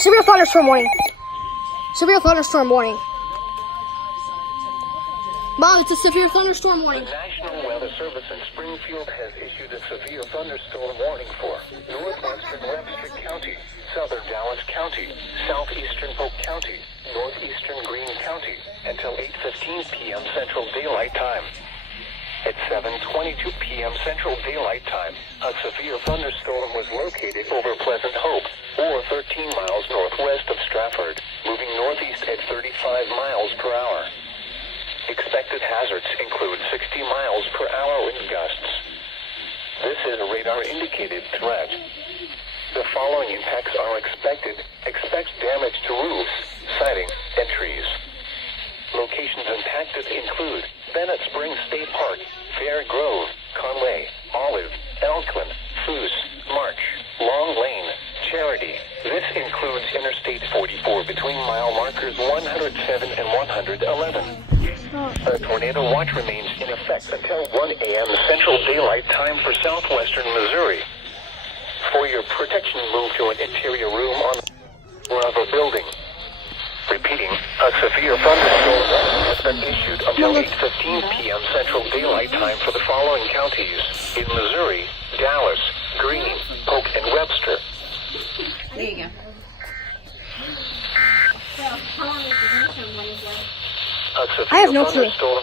Severe thunderstorm warning. Severe thunderstorm warning. Mom, it's a severe thunderstorm warning. The National Weather Service in Springfield has issued a severe thunderstorm warning for northwestern Webster County, southern Dallas County, southeastern Polk County, northeastern Greene County until 8:15 p.m. Central Daylight Time. At 7:22 p.m. Central Daylight Time, a severe thunderstorm was located over Pleasant Hope, or 13 miles northwest of Stratford, moving northeast at 35 miles per hour. Expected hazards include 60 miles per hour wind gusts. This is a radar-indicated threat. The following impacts are expected. Expect damage to roofs, siding, and trees. Locations impacted include Bennett Springs State Park, Fair Grove, Conway, Olive, Elkland, Foos, March, Long Lane, Charity. This includes Interstate 44 between mile markers 107 and 111. A tornado watch remains in effect until 1 a.m. Central Daylight Time for southwestern Missouri. For your protection, move to an interior room on the floor of a building. Repeating, a severe thunderstorm has been issued until 8:15 p.m. Central Daylight Time for the following counties in Missouri: Dallas, Greene, Polk, and Webster. There you go. A severe I have no clue. thunderstorm